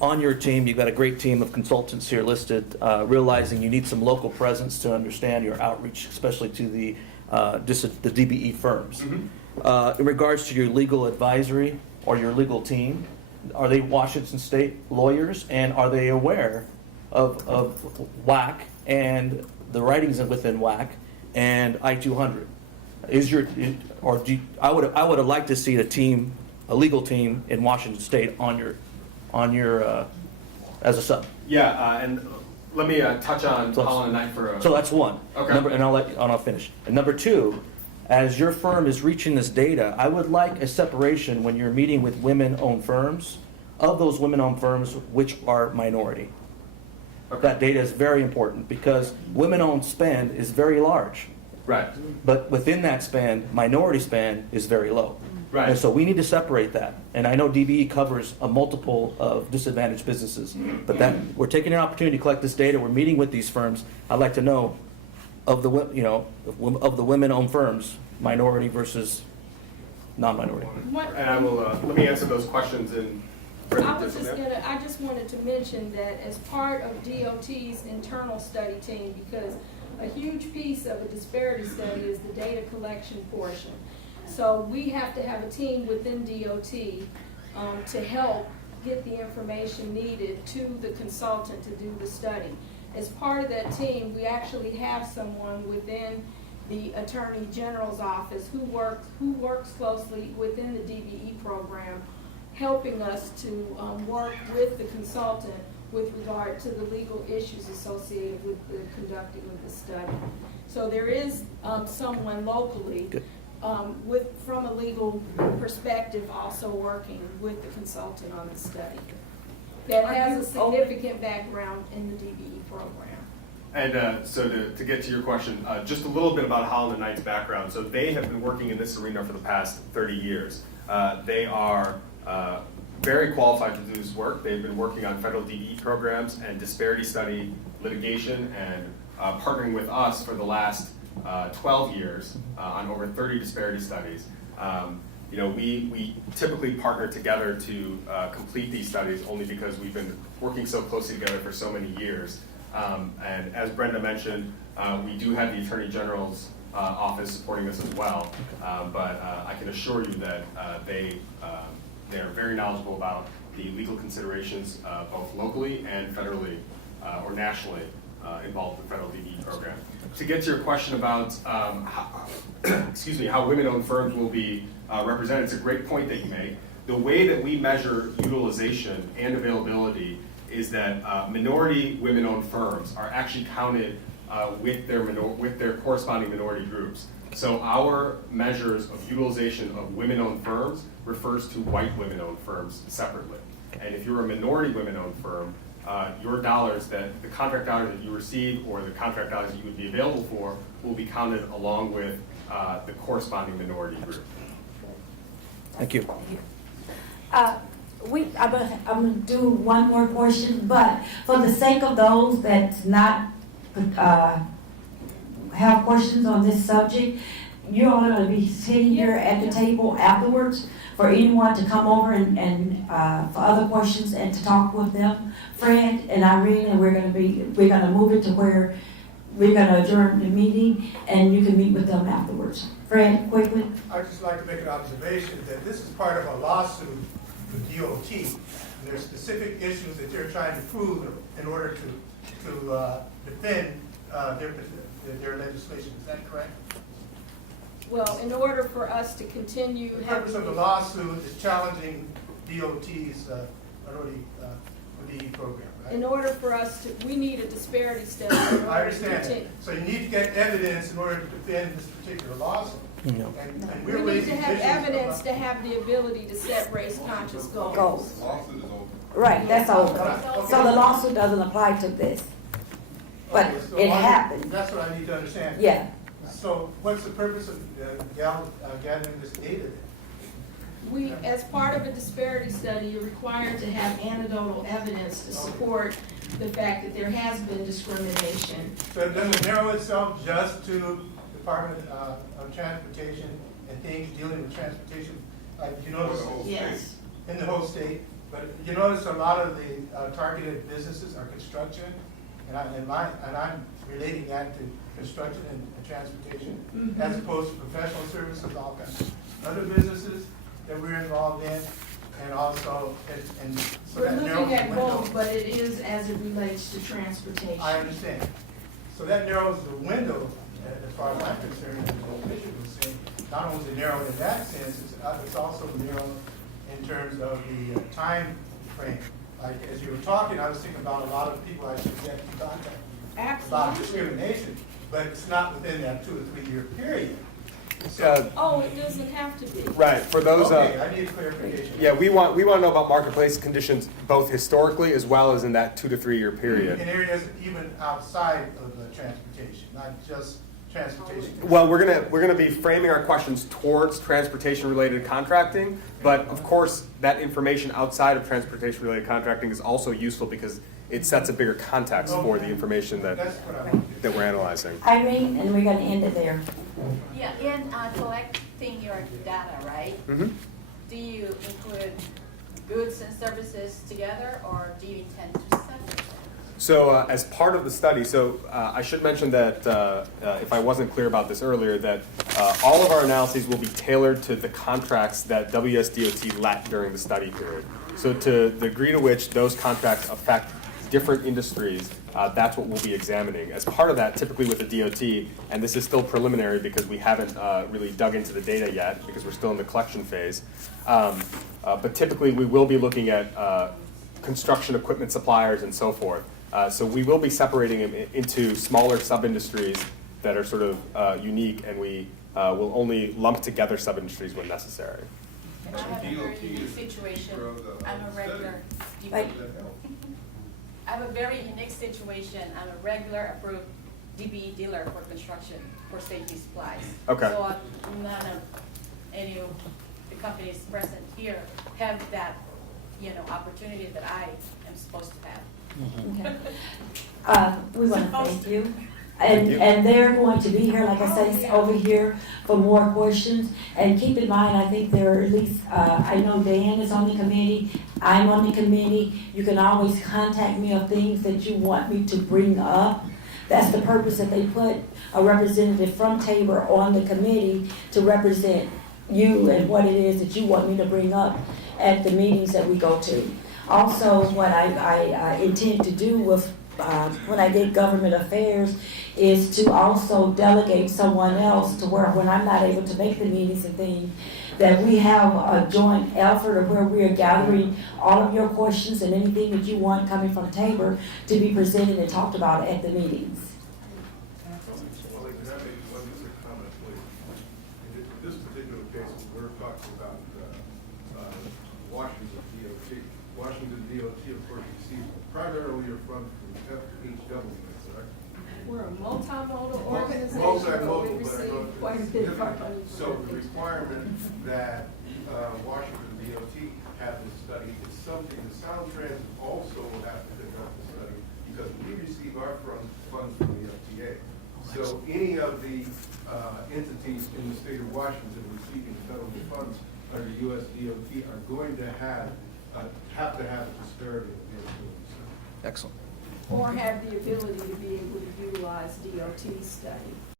on your team, you've got a great team of consultants here listed, realizing you need some local presence to understand your outreach, especially to the DBE firms. In regards to your legal advisory or your legal team, are they Washington State lawyers, and are they aware of WAC and the writings within WAC and I-200? I would have liked to see a legal team in Washington State on your as a sub. Yeah, and let me touch on Holland and Knight for a... So that's one. Okay. And I'll finish. And number two, as your firm is reaching this data, I would like a separation when you're meeting with women-owned firms, of those women-owned firms which are minority. Okay. That data is very important because women-owned spend is very large. Right. But within that spend, minority spend is very low. Right. And so we need to separate that. And I know DBE covers a multiple of disadvantaged businesses, but that we're taking an opportunity to collect this data. We're meeting with these firms. I'd like to know of the women-owned firms, minority versus non-minority. And I will let me answer those questions in. I just wanted to mention that as part of DOT's internal study team, because a huge piece of a disparity study is the data collection portion. So we have to have a team within DOT to help get the information needed to the consultant to do the study. As part of that team, we actually have someone within the Attorney General's office who works closely within the DBE program, helping us to work with the consultant with regard to the legal issues associated with the conducting of the study. So there is someone locally from a legal perspective also working with the consultant on the study that has a significant background in the DBE program. And so to get to your question, just a little bit about Holland and Knight's background. So they have been working in this arena for the past 30 years. They are very qualified to do this work. They've been working on federal DBE programs and disparity study litigation and partnering with us for the last 12 years on over 30 disparity studies. We typically partner together to complete these studies only because we've been working so closely together for so many years. And as Brenda mentioned, we do have the Attorney General's office supporting us as well. But I can assure you that they're very knowledgeable about the legal considerations both locally and federally or nationally involved with the federal DBE program. To get to your question about how women-owned firms will be represented, it's a great point that you make. The way that we measure utilization and availability is that minority women-owned firms are actually counted with their corresponding minority groups. So our measures of utilization of women-owned firms refers to white women-owned firms separately. And if you're a minority women-owned firm, your dollars, the contract dollars that you receive or the contract dollars that you would be available for will be counted along with the corresponding minority group. Thank you. I'm going to do one more question, but for the sake of those that not have questions on this subject, you're all going to be sitting here at the table afterwards for anyone to come over and for other questions and to talk with them. Fred and Irene, and we're going to move it to where we're going to adjourn the meeting and you can meet with them afterwards. Fred, quickly. I'd just like to make an observation that this is part of a lawsuit with DOT. And there's specific issues that they're trying to prove in order to defend their legislation. Is that correct? Well, in order for us to continue The purpose of the lawsuit is challenging DOT's minority DBE program, right? in order for us to, we need a disparity study. in order I to understand. continue. So you need to get evidence in order to defend this particular lawsuit. No. And We we're need to raising have issues evidence about- to have the ability to set race-conscious goals. Goals. Right, that's over. So the lawsuit doesn't apply to this. But Okay, so it happened. That's what I need to understand. Yeah. So what's the purpose of gathering this data then? We, as part of a disparity study, you're required to have anecdotal evidence to support the fact that there has been discrimination. So it doesn't narrow itself just to Department of Transportation and things dealing with transportation, like you notice Yes. in the whole state? But you notice a lot of the targeted businesses are construction, and I'm relating that to construction and transportation, as opposed to professional services, all kinds of other businesses that we're involved in, and also, and so We're that narrows looking the at window. both, but it is as it relates to transportation. I understand. So that narrows the window, as far as I'm concerned, as the Bishop was saying. Not only is it narrowed in that sense, it's also narrowed in terms of the time frame. Like, as you were talking, I was thinking about a lot of people I should get in contact with about Absolutely. discrimination, but it's not within that 2 or 3 year period. So, Oh, it doesn't have to be. Right, for those, okay, I need clarification. yeah, we want to know about marketplace conditions both historically as well as in that 2 to 3 year period. In areas even outside of the transportation, not just transportation. Well, we're gonna be framing our questions towards transportation-related contracting, but of course, that information outside of transportation-related contracting is also useful because it sets a bigger context for the information That's that what I want. we're analyzing. Irene, and we're gonna end it there. Yeah, in collecting your data, right? Mhm. Do you include goods and services together, or do you intend to separate them? So as part of the study, I should mention that if I wasn't clear about this earlier, that all of our analyses will be tailored to the contracts that WSDOT let during the study period. So to the degree to which those contracts affect different industries, that's what we'll be examining. As part of that, typically with the DOT, and this is still preliminary because we haven't really dug into the data yet because we're still in the collection phase, but typically we will be looking at construction equipment suppliers and so forth. So we will be separating them into smaller sub-industries that are sort of unique, and we will only lump together sub-industries when necessary. I have a very unique situation. I'm a regular. Right. I have a very unique situation. I'm a regular approved DBE dealer for construction for safety supplies. Okay. So none of any of the companies present here have that, opportunity that I am supposed to have. Okay. We want to thank you. Thank you. And they're going to be here, like I said, over here for more questions. And keep in mind, I think there are at least, I know Dan is on the committee, I'm on the committee. You can always contact me of things that you want me to bring up. That's the purpose that they put a representative from Tabor on the committee to represent you and what it is that you want me to bring up at the meetings that we go to. Also, what I intend to do with when I get government affairs is to also delegate someone else to where when I'm not able to make the meetings and things, that we have a joint effort of where we are gathering all of your questions and anything that you want coming from Tabor to be presented and talked about at the meetings. Well, can I make one just a comment, please? In this particular case, we're talking about Washington DOT. Washington DOT, of course, receives primarily your funds from FHW, correct? We're a multimodal organization, but Multimodal, we but I receive know quite a it's bit of different. money. So the requirement that Washington DOT have this study is something the Sound Transit also will have to conduct the study because we receive our funds from the FTA. So any of the entities in the state of Washington receiving federal funds under US DOT are going to have to have a disparity of availability. Excellent. Or have the ability to be able to utilize DOT study.